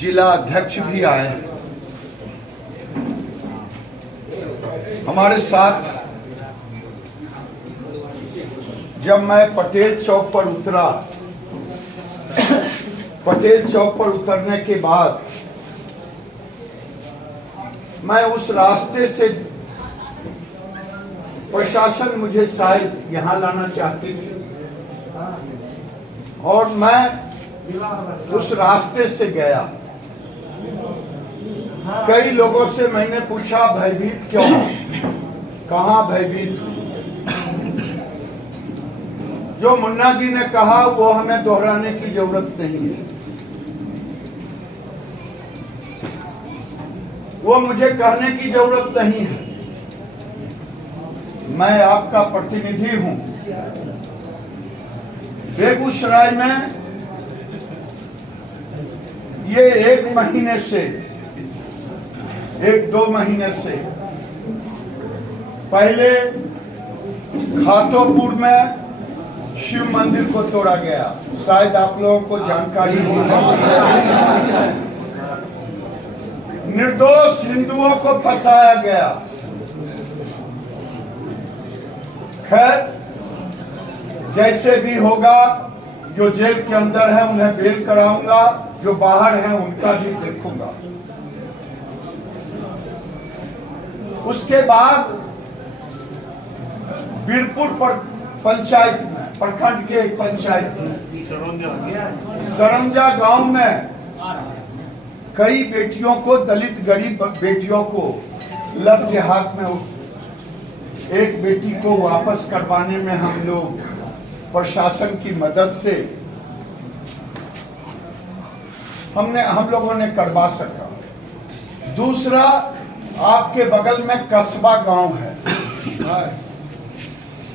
जिला अध्यक्ष भी आए हैं हमारे साथ। जब मैं पटेल चौक पर उतरा, पटेल चौक पर उतरने के बाद मैं उस रास्ते से, प्रशासन मुझे शायद यहाँ लाना चाहती थी और मैं उस रास्ते से गया। कई लोगों से मैंने पूछा भयभीत क्यों, कहाँ भयभीत हूँ। जो मुन्ना जी ने कहा वो हमें दोहराने की जरूरत नहीं है, वो मुझे कहने की जरूरत नहीं है। मैं आपका प्रतिनिधि हूं। बेगूसराय में ये 1 महीने से, 1-2 महीने से पहले खातोपुर में शिव मंदिर को तोड़ा गया। शायद आप लोगों को जानकारी होगी। निर्दोष हिंदुओं को फंसाया गया। खैर, जैसे भी होगा, जो जेल के अंदर है उन्हें बेल कराऊंगा, जो बाहर है उनका भी देखूंगा। उसके बाद बीरपुर पंचायत में, प्रखंड के एक पंचायत में, सरंजा गांव में कई बेटियों को, दलित गरीब बेटियों को लव जिहाद में, एक बेटी को वापस करवाने में हम लोग प्रशासन की मदद से हम लोगों ने करवा सका। दूसरा, आपके बगल में कस्बा गांव है।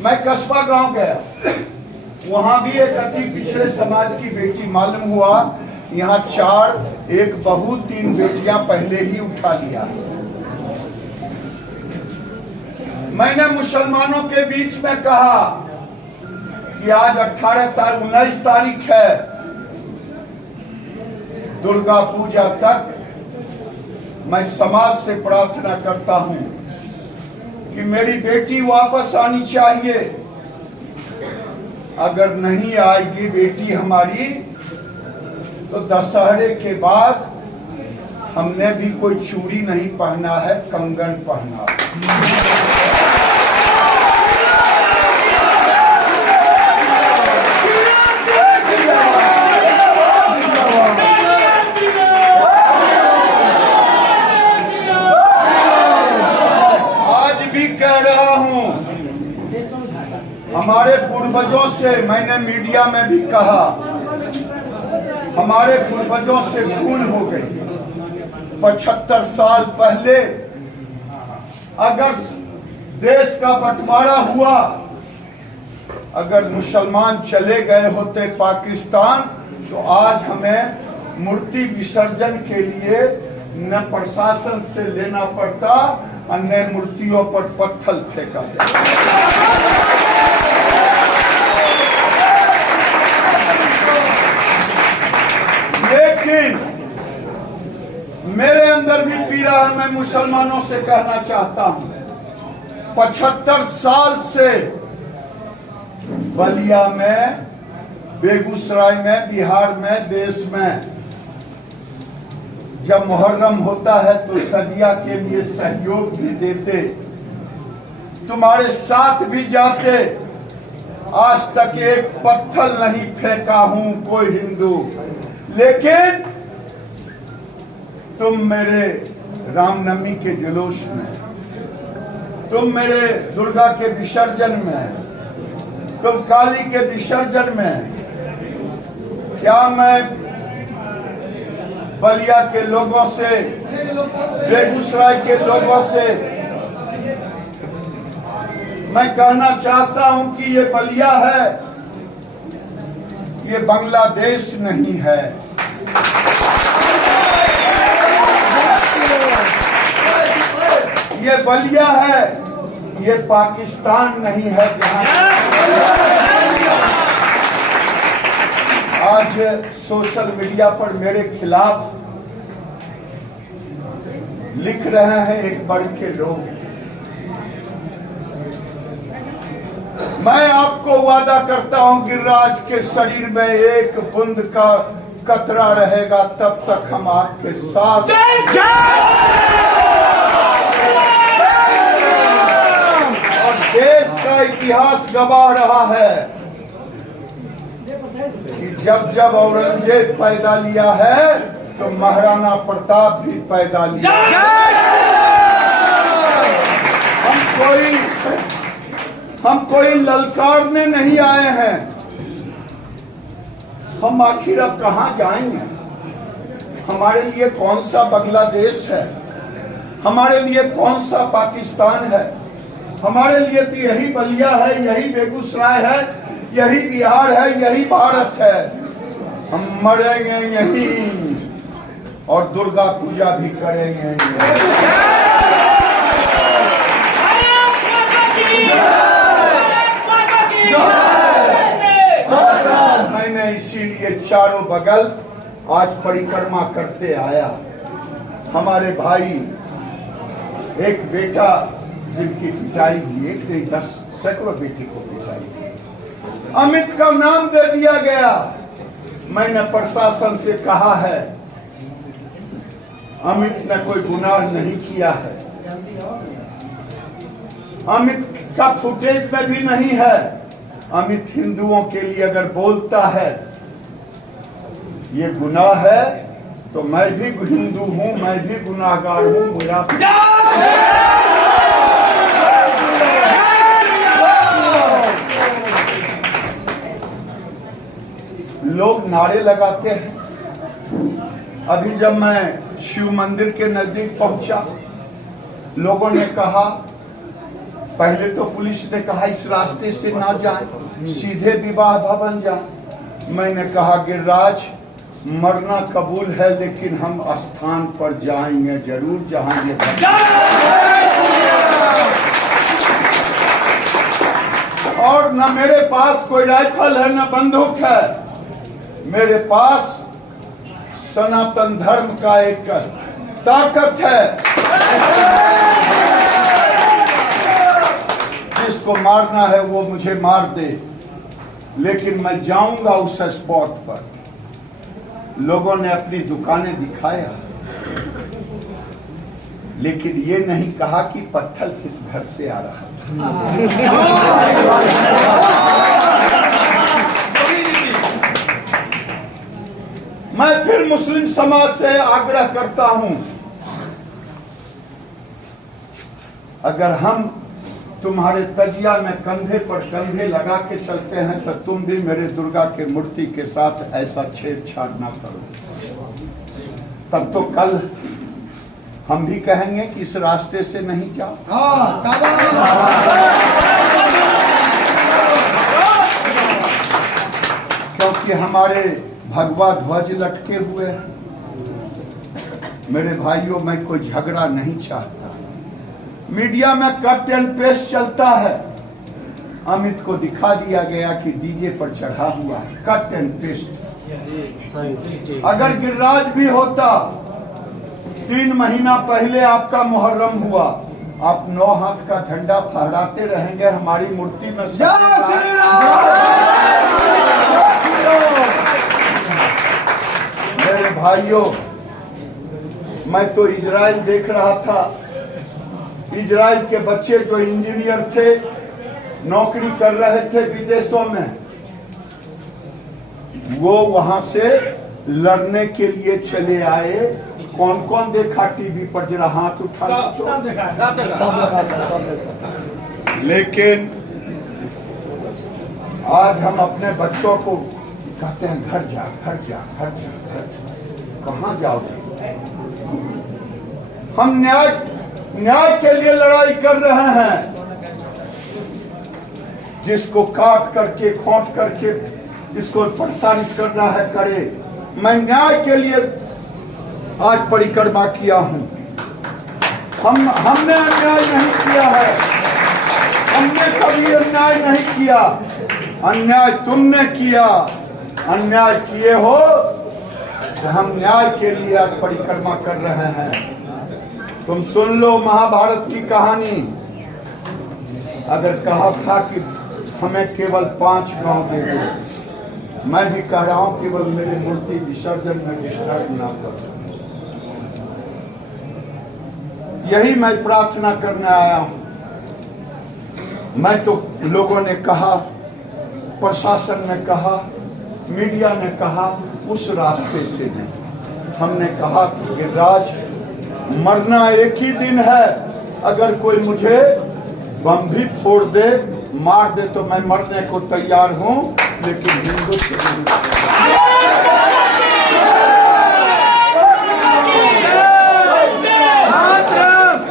मैं कस्बा गांव गया, वहां भी एक अति पिछड़े समाज की बेटी, मालूम हुआ यहाँ 4, 1 बहू 3 बेटियां पहले ही उठा लिया। मैंने मुसलमानों के बीच में कहा कि आज 19 तारीख है, दुर्गा पूजा तक मैं समाज से प्रार्थना करता हूं कि मेरी बेटी वापस आनी चाहिए। अगर नहीं आएगी बेटी हमारी, तो दशहरे के बाद हमने भी कोई चूड़ी नहीं पहना है, कंगन पहना है। हमारे पूर्वजों से, मैंने मीडिया में भी कहा, हमारे पूर्वजों से भूल हो गई। 75 साल पहले अगर देश का बंटवारा हुआ, अगर मुसलमान चले गए होते पाकिस्तान, तो आज हमें मूर्ति विसर्जन के लिए न प्रशासन से लेना पड़ता, अन्य मूर्तियों पर पत्थर फेंका जाता। लेकिन मेरे अंदर भी पीड़ा है। मैं मुसलमानों से कहना चाहता हूं, 75 साल से बलिया में, बेगूसराय में, बिहार में, देश में जब मुहर्रम होता है तो तजिया के लिए सहयोग भी देते, तुम्हारे साथ भी जाते। आज तक एक पत्थर नहीं फेंका हूं कोई हिंदू, लेकिन तुम मेरे रामनवमी के जुलूस में, तुम मेरे दुर्गा के विसर्जन में, तुम काली के विसर्जन में, क्या मैं बलिया के लोगों से, बेगूसराय के लोगों से मैं कहना चाहता हूं कि ये बलिया है, ये बांग्लादेश नहीं है। ये बलिया है, ये पाकिस्तान नहीं है जहां आज सोशल मीडिया पर मेरे खिलाफ लिख रहे हैं एक बढ़ के लोग। मैं आपको वादा करता हूं गिरिराज के शरीर में एक बूंद का कतरा रहेगा तब तक हम आपके साथ। और देश का इतिहास गवाह रहा है कि जब जब औरंगजेब पैदा लिया है तो महाराणा प्रताप भी पैदा लिया। हम कोई ललकारने नहीं आए हैं। हम आखिर अब कहां जाएंगे? हमारे लिए कौन सा बांग्लादेश है? हमारे लिए कौन सा पाकिस्तान है? हमारे लिए तो यही बलिया है, यही बेगूसराय है, यही बिहार है, यही भारत है। हम मरेंगे यहीं और दुर्गा पूजा भी करेंगे यहीं। मैंने इसीलिए चारों बगल आज परिक्रमा करते आया। हमारे भाई एक बेटा जिनकी पिटाई हुई, एक नहीं 10 सैकड़ों बेटी को पिटाई, अमित का नाम दे दिया गया। मैंने प्रशासन से कहा है अमित ने कोई गुनाह नहीं किया है, अमित का फुटेज में भी नहीं है। अमित हिंदुओं के लिए अगर बोलता है ये गुनाह है तो मैं भी हिंदू हूं, मैं भी गुनाहगार हूं। मेरा लोग नारे लगाते हैं। अभी जब मैं शिव मंदिर के नजदीक पहुंचा, लोगों ने कहा, पहले तो पुलिस ने कहा इस रास्ते से ना जाए, सीधे विवाह भवन जाए। मैंने कहा गिरिराज मरना कबूल है लेकिन हम स्थान पर जाएंगे जरूर जहां ये और न मेरे पास कोई राइफल है न बंदूक है, मेरे पास सनातन धर्म का एक ताकत है। जिसको मारना है वो मुझे मार दे, लेकिन मैं जाऊंगा उस स्पॉट पर। लोगों ने अपनी दुकानें दिखाया, लेकिन ये नहीं कहा कि पत्थर किस घर से आ रहा है। मैं फिर मुस्लिम समाज से आग्रह करता हूं, अगर हम तुम्हारे तजिया में कंधे पर कंधे लगा के चलते हैं तो तुम भी मेरे दुर्गा के मूर्ति के साथ ऐसा छेड़छाड़ ना करो। तब तो कल हम भी कहेंगे कि इस रास्ते से नहीं जाओ। क्योंकि हमारे भगवा ध्वज लटके हुए हैं। मेरे भाइयों, मैं कोई झगड़ा नहीं चाहता। मीडिया में कट एंड पेस्ट चलता है। अमित को दिखा दिया गया कि डीजे पर चढ़ा हुआ है, कट एंड पेस्ट। अगर गिरिराज भी होता, 3 महीना पहले आपका मुहर्रम हुआ, आप 9 हाथ का झंडा फहराते रहेंगे हमारी मूर्ति में। मेरे भाइयों, मैं तो इजराइल देख रहा था। इजराइल के बच्चे जो इंजीनियर थे, नौकरी कर रहे थे विदेशों में, वो वहां से लड़ने के लिए चले आए। कौन कौन देखा टीवी पर? जरा हाथ उठा। लेकिन आज हम अपने बच्चों को कहते हैं घर जा, घर जा, घर जा, घर जा। कहां जाओगे? हम न्याय के लिए लड़ाई कर रहे हैं। जिसको काट करके खोट करके इसको प्रसारित करना है करे। मैं न्याय के लिए आज परिक्रमा किया हूं। हमने अन्याय नहीं किया है, हमने कभी अन्याय नहीं किया। अन्याय तुमने किया, अन्याय किए हो तो हम न्याय के लिए आज परिक्रमा कर रहे हैं। तुम सुन लो महाभारत की कहानी। अगर कहा था कि हमें केवल 5 गांव दे दो, मैं भी कह रहा हूं केवल मेरे मूर्ति विसर्जन में डिस्टर्ब ना करो। यही मैं प्रार्थना करने आया हूं। मैं तो लोगों ने कहा, प्रशासन ने कहा, मीडिया ने कहा उस रास्ते से नहीं। हमने कहा कि गिरिराज, मरना एक ही दिन है। अगर कोई मुझे बम भी फोड़ दे, मार दे, तो मैं मरने को तैयार हूं, लेकिन हिंदुत्व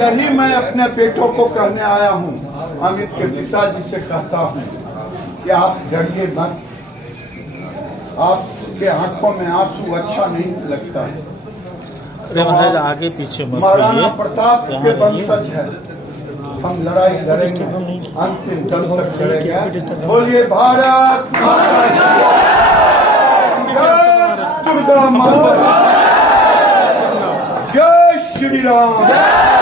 यही मैं अपने बेटों को कहने आया हूं। अमित के पिताजी से कहता हूं कि आप डरिए मत। आपके आंखों में आंसू अच्छा नहीं लगता है। आगे पीछे महाराणा प्रताप के वंशज है। हम लड़ाई लड़ेंगे, अंतिम दम तक लड़ेंगे। बोलिए भारत माता की जय, दुर्गा माता, जय श्री राम।